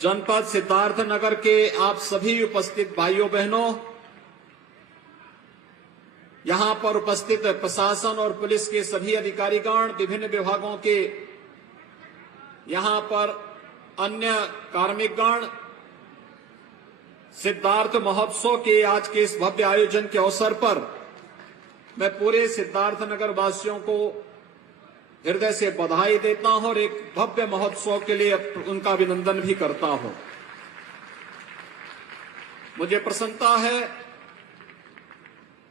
जनपद सिद्धार्थनगर के आप सभी उपस्थित भाइयों बहनों, यहां पर उपस्थित प्रशासन और पुलिस के सभी अधिकारीगण, विभिन्न विभागों के यहां पर अन्य कार्मिकगण, सिद्धार्थ महोत्सव के आज के इस भव्य आयोजन के अवसर पर मैं पूरे सिद्धार्थनगर वासियों को हृदय से बधाई देता हूं और एक भव्य महोत्सव के लिए उनका अभिनंदन भी करता हूं। मुझे प्रसन्नता है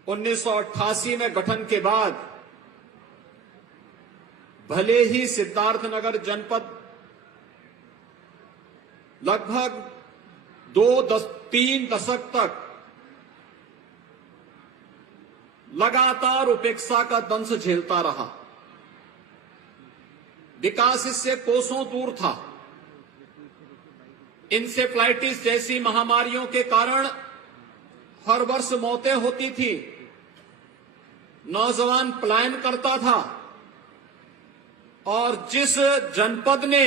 1988 में गठन के बाद भले ही सिद्धार्थनगर जनपद लगभग 3 दशक तक लगातार उपेक्षा का दंश झेलता रहा, विकास इससे कोसों दूर था। इंसेफ्लाइटिस जैसी महामारियों के कारण हर वर्ष मौतें होती थी, नौजवान पलायन करता था और जिस जनपद ने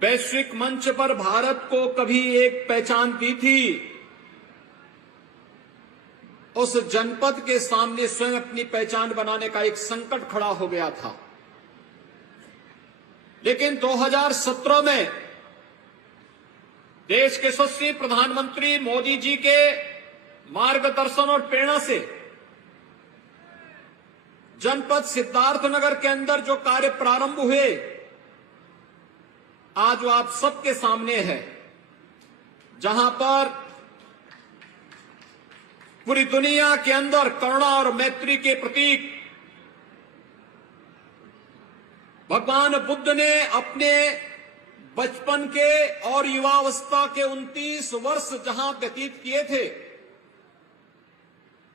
वैश्विक मंच पर भारत को कभी एक पहचान दी थी, उस जनपद के सामने स्वयं अपनी पहचान बनाने का एक संकट खड़ा हो गया था। लेकिन 2017 में देश के यशस्वी प्रधानमंत्री मोदी जी के मार्गदर्शन और प्रेरणा से जनपद सिद्धार्थनगर के अंदर जो कार्य प्रारंभ हुए, आज वो आप सबके सामने है, जहां पर पूरी दुनिया के अंदर करुणा और मैत्री के प्रतीक भगवान बुद्ध ने अपने बचपन के और युवावस्था के 29 वर्ष जहां व्यतीत किए थे,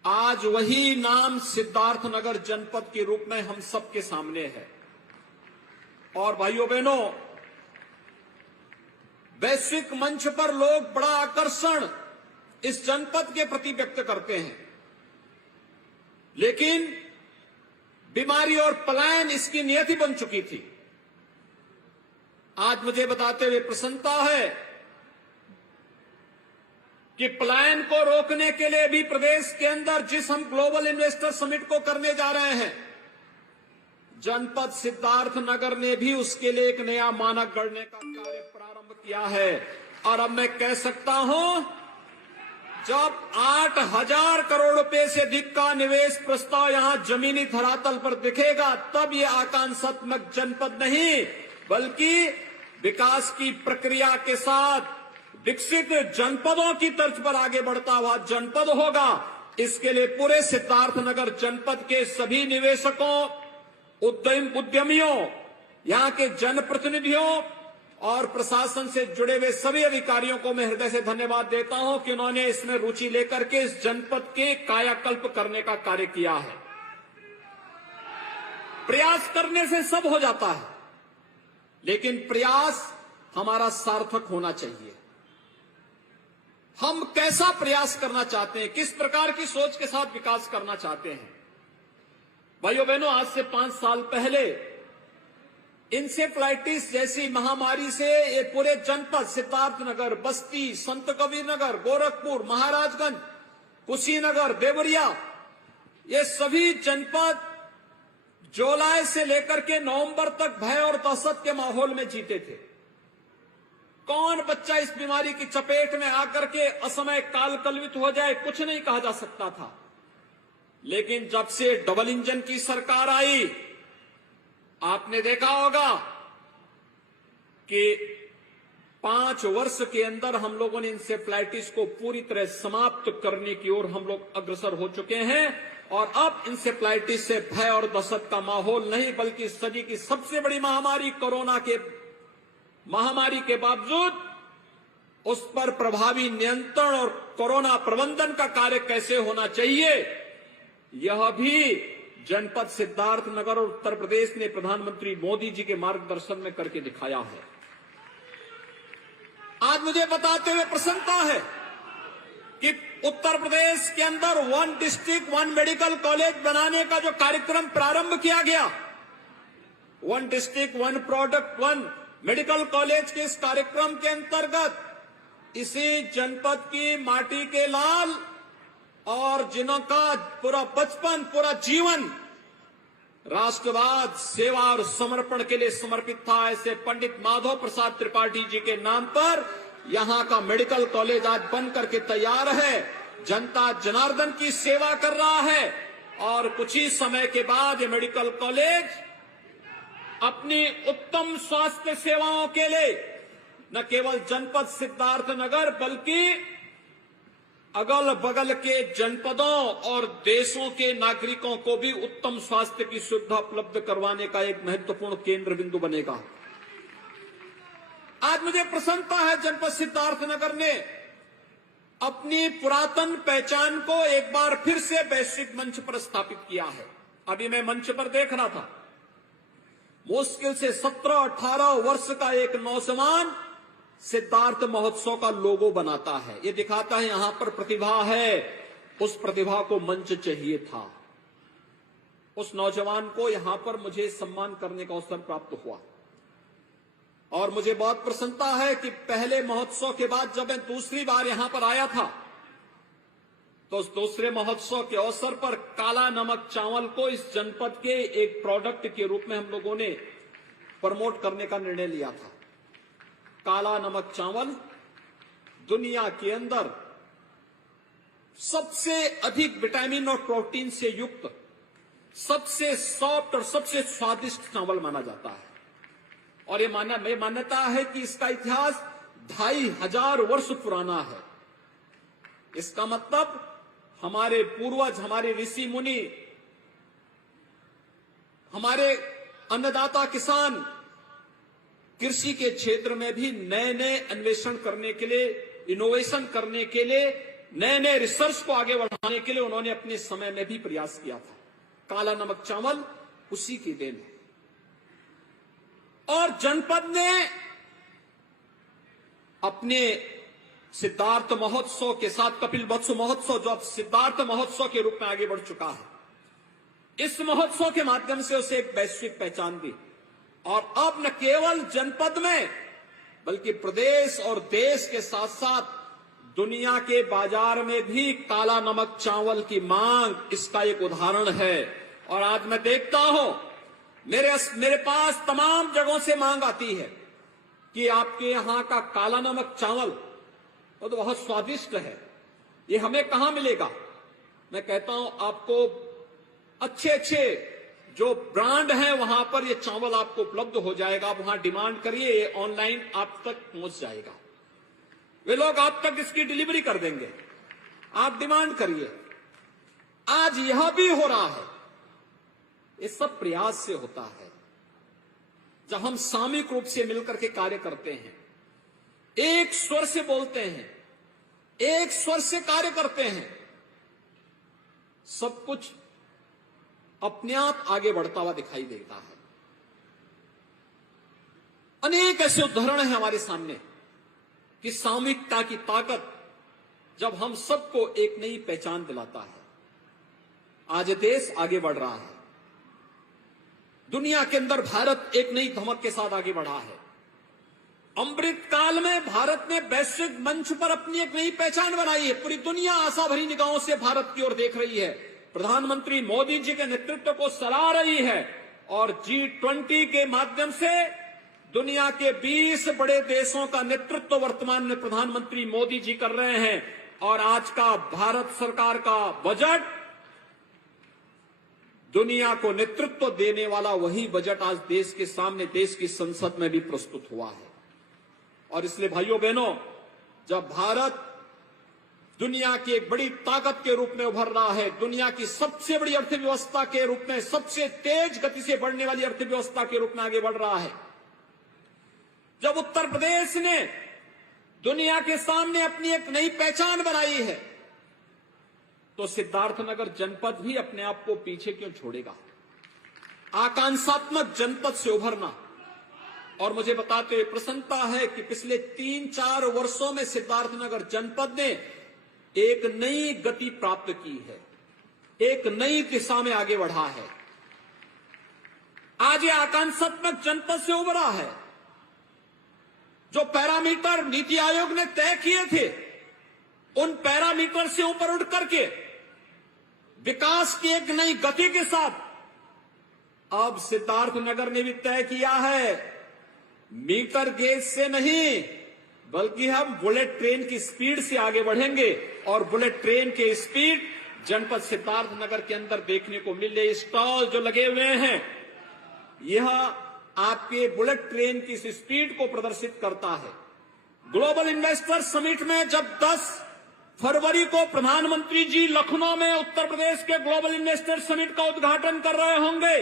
आज वही नाम सिद्धार्थनगर जनपद के रूप में हम सबके सामने है। और भाइयों बहनों, वैश्विक मंच पर लोग बड़ा आकर्षण इस जनपद के प्रति व्यक्त करते हैं, लेकिन बीमारी और पलायन इसकी नियति बन चुकी थी। आज मुझे बताते हुए प्रसन्नता है कि पलायन को रोकने के लिए भी प्रदेश के अंदर जिस हम ग्लोबल इन्वेस्टर समिट को करने जा रहे हैं, जनपद सिद्धार्थनगर ने भी उसके लिए एक नया मानक गढ़ने का कार्य प्रारंभ किया है। और अब मैं कह सकता हूं, जब 8,000 करोड़ रुपए से अधिक का निवेश प्रस्ताव यहां जमीनी धरातल पर दिखेगा, तब ये आकांक्षात्मक जनपद नहीं बल्कि विकास की प्रक्रिया के साथ विकसित जनपदों की तर्ज पर आगे बढ़ता हुआ जनपद होगा। इसके लिए पूरे सिद्धार्थनगर जनपद के सभी निवेशकों, उद्यमियों, यहां के जनप्रतिनिधियों और प्रशासन से जुड़े हुए सभी अधिकारियों को मैं हृदय से धन्यवाद देता हूं कि उन्होंने इसमें रुचि लेकर के इस जनपद के कायाकल्प करने का कार्य किया है। प्रयास करने से सब हो जाता है, लेकिन प्रयास हमारा सार्थक होना चाहिए। हम कैसा प्रयास करना चाहते हैं, किस प्रकार की सोच के साथ विकास करना चाहते हैं। भाइयों बहनों, आज से 5 साल पहले इंसेफ्लाइटिस जैसी महामारी से ये पूरे जनपद सिद्धार्थनगर, बस्ती, संत कबीरनगर, गोरखपुर, महाराजगंज, कुशीनगर, देवरिया, ये सभी जनपद जुलाई से लेकर के नवंबर तक भय और दहशत के माहौल में जीते थे। कौन बच्चा इस बीमारी की चपेट में आकर के असमय कालकलवित हो जाए, कुछ नहीं कहा जा सकता था। लेकिन जब से डबल इंजन की सरकार आई, आपने देखा होगा कि 5 वर्ष के अंदर हम लोगों ने इंसेफ्लाइटिस को पूरी तरह समाप्त करने की ओर हम लोग अग्रसर हो चुके हैं। और अब इंसेफ्लाइटिस से भय और दहशत का माहौल नहीं, बल्कि सदी की सबसे बड़ी महामारी कोरोना के महामारी के बावजूद उस पर प्रभावी नियंत्रण और कोरोना प्रबंधन का कार्य कैसे होना चाहिए, यह भी जनपद सिद्धार्थनगर और उत्तर प्रदेश ने प्रधानमंत्री मोदी जी के मार्गदर्शन में करके दिखाया है। आज मुझे बताते हुए प्रसन्नता है कि उत्तर प्रदेश के अंदर 1 डिस्ट्रिक्ट 1 मेडिकल कॉलेज बनाने का जो कार्यक्रम प्रारंभ किया गया, 1 डिस्ट्रिक्ट 1 प्रोडक्ट 1 मेडिकल कॉलेज के इस कार्यक्रम के अंतर्गत इसी जनपद की माटी के लाल और जिनका पूरा बचपन, पूरा जीवन राष्ट्रवाद, सेवा और समर्पण के लिए समर्पित था, ऐसे पंडित माधव प्रसाद त्रिपाठी जी के नाम पर यहां का मेडिकल कॉलेज आज बन करके तैयार है। जनता जनार्दन की सेवा कर रहा है और कुछ ही समय के बाद ये मेडिकल कॉलेज अपनी उत्तम स्वास्थ्य सेवाओं के लिए न केवल जनपद सिद्धार्थनगर बल्कि अगल बगल के जनपदों और देशों के नागरिकों को भी उत्तम स्वास्थ्य की सुविधा उपलब्ध करवाने का एक महत्वपूर्ण केंद्र बिंदु बनेगा। आज मुझे प्रसन्नता है जनपद सिद्धार्थनगर ने अपनी पुरातन पहचान को एक बार फिर से वैश्विक मंच पर स्थापित किया है। अभी मैं मंच पर देख रहा था, मुश्किल से 17-18 वर्ष का एक नौजवान सिद्धार्थ महोत्सव का लोगो बनाता है। ये दिखाता है यहां पर प्रतिभा है, उस प्रतिभा को मंच चाहिए था। उस नौजवान को यहां पर मुझे सम्मान करने का अवसर प्राप्त हुआ और मुझे बहुत प्रसन्नता है कि पहले महोत्सव के बाद जब मैं दूसरी बार यहां पर आया था तो उस दूसरे महोत्सव के अवसर पर काला नमक चावल को इस जनपद के एक प्रोडक्ट के रूप में हम लोगों ने प्रमोट करने का निर्णय लिया था। काला नमक चावल दुनिया के अंदर सबसे अधिक विटामिन और प्रोटीन से युक्त, सबसे सॉफ्ट और सबसे स्वादिष्ट चावल माना जाता है और ये मान्यता है कि इसका इतिहास 2500 वर्ष पुराना है। इसका मतलब हमारे पूर्वज, हमारे ऋषि मुनि, हमारे अन्नदाता किसान कृषि के क्षेत्र में भी नए नए अन्वेषण करने के लिए, इनोवेशन करने के लिए, नए नए रिसर्च को आगे बढ़ाने के लिए उन्होंने अपने समय में भी प्रयास किया था। काला नमक चावल उसी की देन है और जनपद ने अपने सिद्धार्थ महोत्सव के साथ कपिल वत्स महोत्सव, जो अब सिद्धार्थ महोत्सव के रूप में आगे बढ़ चुका है, इस महोत्सव के माध्यम से उसे एक वैश्विक पहचान दी और अब न केवल जनपद में बल्कि प्रदेश और देश के साथ साथ दुनिया के बाजार में भी काला नमक चावल की मांग इसका एक उदाहरण है। और आज मैं देखता हूं मेरे पास तमाम जगहों से मांग आती है कि आपके यहां का काला नमक चावल तो बहुत स्वादिष्ट है, ये हमें कहां मिलेगा। मैं कहता हूं आपको अच्छे अच्छे जो ब्रांड है वहां पर ये चावल आपको उपलब्ध हो जाएगा। आप वहां डिमांड करिए, ये ऑनलाइन आप तक पहुंच जाएगा, वे लोग आप तक इसकी डिलीवरी कर देंगे। आप डिमांड करिए। आज यह भी हो रहा है, ये सब प्रयास से होता है जब हम सामूहिक रूप से मिलकर के कार्य करते हैं, एक स्वर से बोलते हैं, एक स्वर से कार्य करते हैं, सब कुछ अपने आप आगे बढ़ता हुआ दिखाई देता है। अनेक ऐसे उदाहरण हैं हमारे सामने कि सामूहिकता की ताकत जब हम सबको एक नई पहचान दिलाता है। आज देश आगे बढ़ रहा है, दुनिया के अंदर भारत एक नई धमक के साथ आगे बढ़ा है। अमृत काल में भारत ने वैश्विक मंच पर अपनी एक नई पहचान बनाई है। पूरी दुनिया आशा भरी निगाहों से भारत की ओर देख रही है, प्रधानमंत्री मोदी जी के नेतृत्व को सराह रही है और G20 के माध्यम से दुनिया के 20 बड़े देशों का नेतृत्व वर्तमान में प्रधानमंत्री मोदी जी कर रहे हैं। और आज का भारत सरकार का बजट दुनिया को नेतृत्व देने वाला वही बजट आज देश के सामने, देश की संसद में भी प्रस्तुत हुआ है। और इसलिए भाइयों बहनों, जब भारत दुनिया की एक बड़ी ताकत के रूप में उभर रहा है, दुनिया की सबसे बड़ी अर्थव्यवस्था के रूप में, सबसे तेज गति से बढ़ने वाली अर्थव्यवस्था के रूप में आगे बढ़ रहा है, जब उत्तर प्रदेश ने दुनिया के सामने अपनी एक नई पहचान बनाई है, तो सिद्धार्थनगर जनपद भी अपने आप को पीछे क्यों छोड़ेगा। आकांक्षात्मक जनपद से उभरना, और मुझे बताते हुए प्रसन्नता है कि पिछले 3-4 वर्षों में सिद्धार्थनगर जनपद ने एक नई गति प्राप्त की है, एक नई दिशा में आगे बढ़ा है। आज ये आकांक्षात्मक जनपद से उभरा है जो पैरामीटर नीति आयोग ने तय किए थे, उन पैरामीटर से ऊपर उठ करके विकास की एक नई गति के साथ अब सिद्धार्थनगर ने भी तय किया है, मीटर गेज से नहीं बल्कि हम बुलेट ट्रेन की स्पीड से आगे बढ़ेंगे। और बुलेट ट्रेन की स्पीड जनपद सिद्धार्थनगर के अंदर देखने को मिल रही। स्टॉल जो लगे हुए हैं, यह आपके बुलेट ट्रेन की स्पीड को प्रदर्शित करता है। ग्लोबल इन्वेस्टर समिट में जब 10 फरवरी को प्रधानमंत्री जी लखनऊ में उत्तर प्रदेश के ग्लोबल इन्वेस्टर समिट का उद्घाटन कर रहे होंगे,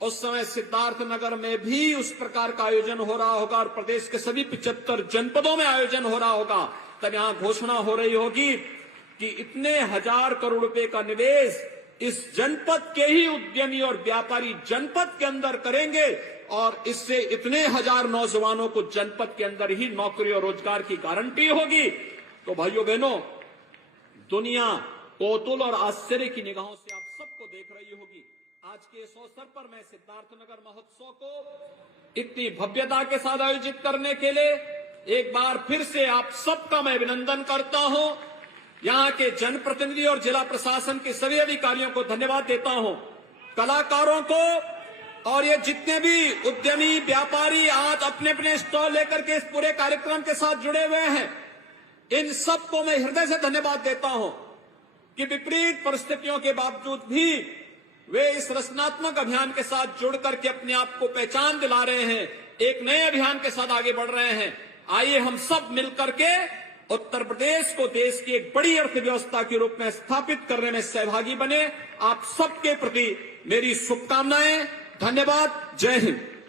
उस समय सिद्धार्थनगर में भी उस प्रकार का आयोजन हो रहा होगा और प्रदेश के सभी 75 जनपदों में आयोजन हो रहा होगा। तब यहां घोषणा हो रही होगी कि इतने 1000 करोड़ रुपए का निवेश इस जनपद के ही उद्यमी और व्यापारी जनपद के अंदर करेंगे और इससे इतने 1000 नौजवानों को जनपद के अंदर ही नौकरी और रोजगार की गारंटी होगी। तो भाइयों बहनों, दुनिया कौतूहल और आश्चर्य की निगाहों से आप सबको देख रही होगी। आज के इस अवसर पर मैं सिद्धार्थनगर महोत्सव को इतनी भव्यता के साथ आयोजित करने के लिए एक बार फिर से आप सबका मैं अभिनंदन करता हूं। यहां के जनप्रतिनिधि और जिला प्रशासन के सभी अधिकारियों को धन्यवाद देता हूं, कलाकारों को और ये जितने भी उद्यमी व्यापारी आज अपने अपने स्टॉल लेकर के इस पूरे कार्यक्रम के साथ जुड़े हुए हैं, इन सबको मैं हृदय से धन्यवाद देता हूं कि विपरीत परिस्थितियों के बावजूद भी वे इस रचनात्मक अभियान के साथ जुड़ करके अपने आप को पहचान दिला रहे हैं, एक नए अभियान के साथ आगे बढ़ रहे हैं। आइए हम सब मिलकर के उत्तर प्रदेश को देश की एक बड़ी अर्थव्यवस्था के रूप में स्थापित करने में सहभागी बने। आप सबके प्रति मेरी शुभकामनाएं। धन्यवाद। जय हिंद।